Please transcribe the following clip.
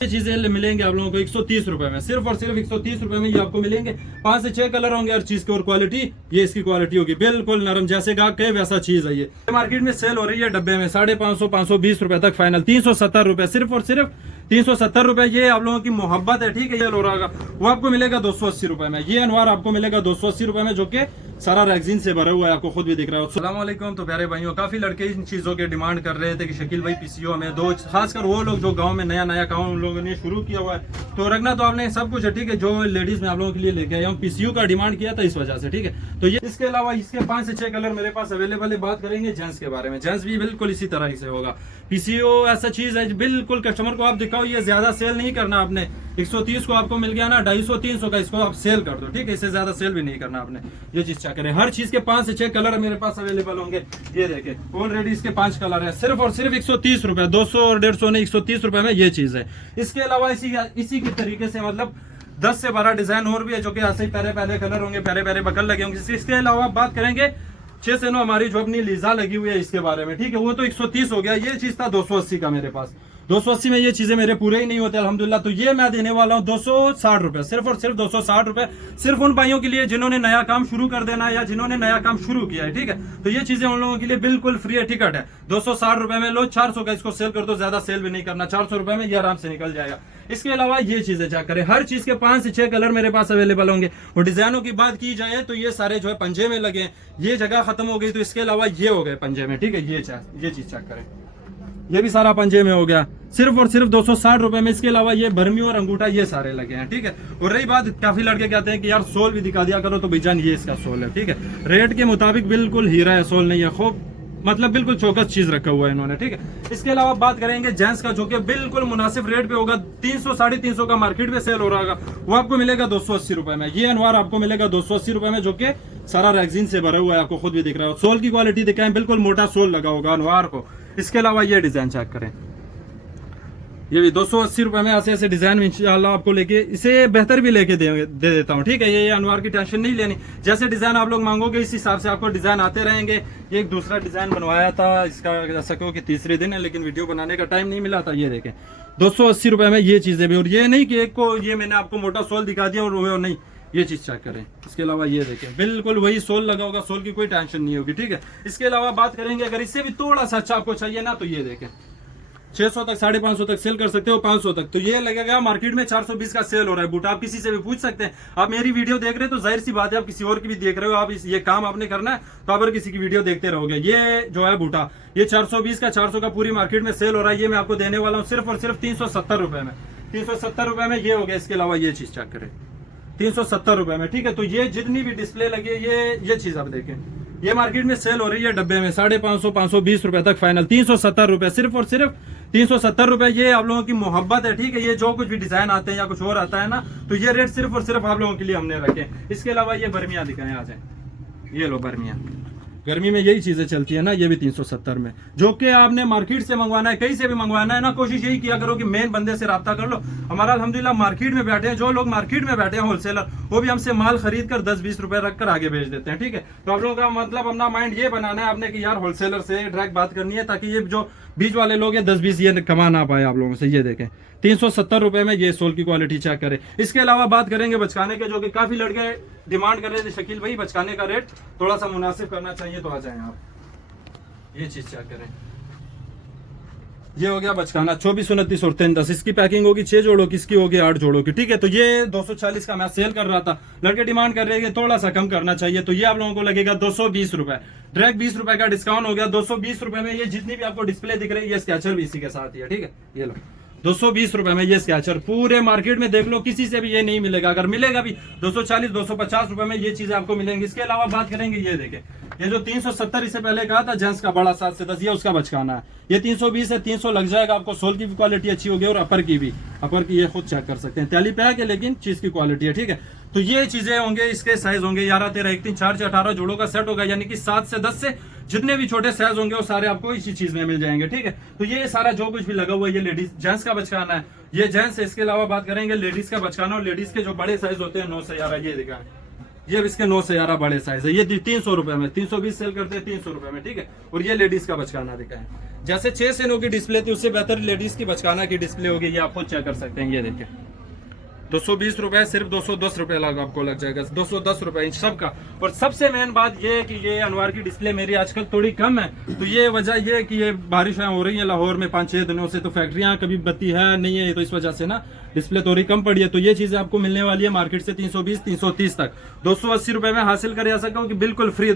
ये चीजें मिलेंगे आप लोगों को 130 रुपए में, सिर्फ और सिर्फ 130 रुपए में ये आपको मिलेंगे। 5 से 6 कलर होंगे हर चीज के, और क्वालिटी ये इसकी क्वालिटी होगी बिल्कुल नरम, जैसे गाहक कहे वैसा चीज है। ये मार्केट में सेल हो रही है डब्बे में 550 520 रुपए तक फाइनल, 370 रुपए, सिर्फ और सिर्फ 370 रुपए। ये आप लोगों की मोहब्बत है, ठीक है। ये हो रहा वो आपको मिलेगा 280 रुपए में। ये अनवार आपको मिलेगा 280 रुपए में, जो कि सारा रैगजीन से भरा हुआ है, आपको खुद भी दिख रहा है। अस्सलाम वालेकुम। तो प्यारे भाइयों, काफी लड़के इन चीजों के डिमांड कर रहे थे कि शकील भाई पीसीओ में दो, खासकर वो लोग जो गांव में नया काम उन लोगों ने शुरू किया हुआ है। तो रखना तो आपने सब कुछ है, ठीक है। जो लेडीज में आप लोगों के लिए लेके आया हूँ, पीसीओ का डिमांड किया था इस वजह से, ठीक है। तो ये इसके अलावा इसके 5 से 6 कलर मेरे पास अवेलेबल है। बात करेंगे जेंट्स के बारे में, जेंट्स भी बिल्कुल इसी तरह से होगा। पीसीओ ऐसा चीज है बिल्कुल कस्टमर को आप दिखाओ, ये ज्यादा सेल नहीं करना आपने। 130 को आपको मिल गया ना, 250 300 का इसको आप सेल कर दो, ठीक है। इससे ज्यादा सेल भी नहीं करना आपने, ये चीज क्या करें। हर चीज के 5 से 6 कलर मेरे पास अवेलेबल होंगे। ये देखे ऑलरेडी इसके 5 कलर है, सिर्फ और सिर्फ 130 रुपए, 200 और 150 नहीं, 130 रुपए में ये चीज है। इसके अलावा इसी के तरीके से मतलब 10 से 12 डिजाइन और भी है, जो कि ऐसे ही प्यारे कलर होंगे, प्यारे बकल लगे होंगे। इसके अलावा बात करेंगे 6 से 9 हमारी जो अपनी लीजा लगी हुई है इसके बारे में, ठीक है। वो तो 130 हो गया। ये चीज था 280 का मेरे पास। 280 में ये चीजें मेरे पूरे ही नहीं होते अल्हम्दुलिल्लाह। तो ये मैं देने वाला हूँ 260 रुपए, सिर्फ और सिर्फ 260 रुपए, सिर्फ उन भाइयों के लिए जिन्होंने नया काम शुरू कर देना है या जिन्होंने नया काम शुरू किया है, ठीक है। तो ये चीजें उन लोगों के लिए बिल्कुल फ्री है, टिकट है। 260 रुपए में लो, 400 का इसको सेल कर दो, ज्यादा सेल भी नहीं करना। 400 रुपए में ये आराम से निकल जाएगा। इसके अलावा ये चीजें चेक करें, हर चीज के 5 से 6 कलर मेरे पास अवेलेबल होंगे। और डिजाइनों की बात की जाए तो ये सारे जो है पंजे में लगे, ये जगह खत्म हो गई, तो इसके अलावा ये हो गए पंजे में, ठीक है। ये चीज चेक करें, ये भी सारा पंजे में हो गया, सिर्फ और सिर्फ 260 रुपए में। इसके अलावा ये बर्मी और अंगूठा ये सारे लगे हैं, ठीक है। और रही बात, काफी लड़के कहते हैं कि यार सोल भी दिखा दिया करो, तो भाईजान ये इसका सोल है, ठीक है। रेट के मुताबिक बिल्कुल हीरा है, सोल नहीं है। खूब मतलब बिल्कुल चौकस चीज रखा हुआ है इन्होंने, ठीक है। इसके अलावा बात करेंगे जेंट्स का, जो कि बिल्कुल मुनासिब रेट पे होगा। 300 350 का मार्केट में सेल हो रहा होगा, वो आपको मिलेगा 280 रुपए में। ये अनवार आपको मिलेगा 280 रुपए में, जो कि सारा रैगजीन से भरा हुआ है, आपको खुद भी दिख रहा है। सोल की क्वालिटी दिखाएं, बिल्कुल मोटा सोल लगा होगा अनवार को। इसके अलावा ये डिजाइन चेक करें, ये भी 280 रुपए में ऐसे डिजाइन इंशाल्लाह आपको लेके इसे बेहतर भी लेके दे देता हूँ, ठीक है। ये अनवार की टेंशन नहीं लेनी, जैसे डिजाइन आप लोग मांगोगे इस हिसाब से आपको डिजाइन आते रहेंगे। ये एक दूसरा डिजाइन बनवाया था इसका, जैसा कि तीसरे दिन है, लेकिन वीडियो बनाने का टाइम नहीं मिला था। ये देखें 280 रुपए में ये चीजें भी। और ये नहीं कि एक को ये मैंने आपको मोटा सोल दिखा दिया और नहीं, ये चीज चेक करें। इसके अलावा ये देखें बिल्कुल वही सोल लगा होगा, सोल की कोई टेंशन नहीं होगी, ठीक है। इसके अलावा बात करेंगे अगर इससे भी थोड़ा सा अच्छा आपको चाहिए ना, तो ये देखें 600 तक 550 तक सेल कर सकते हो, 500 तक। तो ये लगेगा मार्केट में 420 का सेल हो रहा है बूटा। आप किसी से भी पूछ सकते हैं। आप मेरी वीडियो देख रहे हो तो जाहिर सी बात है आप किसी और की भी देख रहे हो, आप ये काम आपने करना है तो आप किसी की वीडियो देखते रहोगे। ये जो है बूटा, ये 420 का 400 का पूरी मार्केट में सेल हो रहा है। ये मैं आपको देने वाला हूँ सिर्फ और सिर्फ 370 रुपए में। 370 रुपए में ये हो गया। इसके अलावा ये चीज चेक करें 370 रुपए में, ठीक है। तो ये जितनी भी डिस्प्ले लगी है, ये चीज आप देखें, ये मार्केट में सेल हो रही है डब्बे में 550 520 रुपए तक फाइनल, 370 रुपए, सिर्फ और सिर्फ 370 रुपए। ये आप लोगों की मोहब्बत है, ठीक है। ये जो कुछ भी डिजाइन आते हैं या कुछ और आता है ना, तो ये रेट सिर्फ और सिर्फ आप लोगों के लिए हमने रखे। इसके अलावा ये बर्मियां दिखाएं, आ जाए, ये लो बर्मियां। गर्मी में यही चीजें चलती है ना, ये भी 370 में, जो कि आपने मार्केट से मंगवाना है, कहीं से भी मंगवाना है ना, कोशिश यही किया करो कि मेन बंदे से राब्ता कर लो। हमारा अल्हम्दुलिल्लाह मार्केट में बैठे हैं, जो लोग मार्केट में बैठे हैं होलसेलर, वो भी हमसे माल खरीद कर 10-20 रुपए रख कर आगे भेज देते हैं, ठीक है। तो आप लोगों का मतलब अपना माइंड ये बनाना है आपने कि यार होलसेलर से डायरेक्ट बात करनी है, ताकि ये जो बीच वाले लोग हैं 10-20 ये कमा ना पाए आप लोगों से। ये देखें 370 रुपए में ये सोल की क्वालिटी चेक करें। इसके अलावा बात करेंगे बचकाने के, जो कि काफी लड़के डिमांड कर रहे थे शकील भाई बचकाने का रेट थोड़ा सा मुनासिब करना चाहिए, तो आ जाए आप। ये चीज चेक करें, ये हो गया बचकाना 24 29 और 10। इसकी पैकिंग होगी 6 जोड़ों की, इसकी होगी 8 जोड़ों की, ठीक है। तो ये 240 का मैं सेल कर रहा था, लड़के डिमांड कर रहे हैं थोड़ा सा कम करना चाहिए, तो ये आप लोगों को लगेगा 220 रुपए। डायरेक्ट 20 रुपए का डिस्काउंट हो गया, 220 रुपए में ये जितनी भी आपको डिस्प्ले दिख रही है, ये स्केचर भी इसी के साथ ही है, ठीक है। ये लो 220 रुपए में ये स्केचर, पूरे मार्केट में देख लो किसी से भी ये नहीं मिलेगा। अगर मिलेगा भी 240 250 रुपए में ये चीजें आपको मिलेंगी। इसके अलावा बात करेंगे, ये देखें, ये जो 370 इससे पहले कहा था जेंट्स का बड़ा 7 से 10, ये उसका बचकाना है। ये 320 है, 300 लग जाएगा आपको। सोल की भी क्वालिटी अच्छी होगी और अपर की भी, अपर की ये खुद चेक कर सकते हैं, त्याली पैक है लेकिन चीज की क्वालिटी है, ठीक है। तो ये चीजें होंगे, इसके साइज होंगे 11 13 1 3 4 6 18 जोड़ों का सेट होगा, यानी कि 7 से 10 से जितने भी छोटे साइज होंगे वो सारे आपको इसी चीज में मिल जाएंगे, ठीक है। तो ये सारा जो कुछ भी लगा हुआ है ये लेडीज जेंट्स का बचकाना है, ये जेंट्स है। इसके अलावा बात करेंगे लेडीज का बचकाना, और लेडीज के जो बड़े साइज होते हैं 9 से 11, ये दिखाएं, ये इसके 9 से 11 बड़े साइज है। ये 300 रुपए में, 320 सेल करते हैं 300 रुपए में, ठीक है। और ये लेडीज का बचकाना दिखाएं, जैसे 6 सेनों की डिस्प्ले थी उससे बेहतर लेडीज की बचकाना की डिस्प्ले होगी, ये आप खुद चेक कर सकते हैं। ये देखिए 220 रुपए, सिर्फ 210 रुपए आपको लग जाएगा, 210 रुपए इंच सबका। और सबसे मेन बात ये है कि ये अनवार की डिस्प्ले मेरी आजकल थोड़ी कम है, तो ये वजह ये है कि ये बारिशें हो रही हैं लाहौर में 5-6 दिनों से, तो फैक्ट्रियां कभी बत्ती है नहीं है, तो इस वजह से ना डिस्प्ले थोड़ी कम पड़ी है। तो ये चीजें आपको मिलने वाली है मार्केट से 320-330 तक, 280 रुपए में हासिल कर जा सकता हूँ कि बिल्कुल फ्री।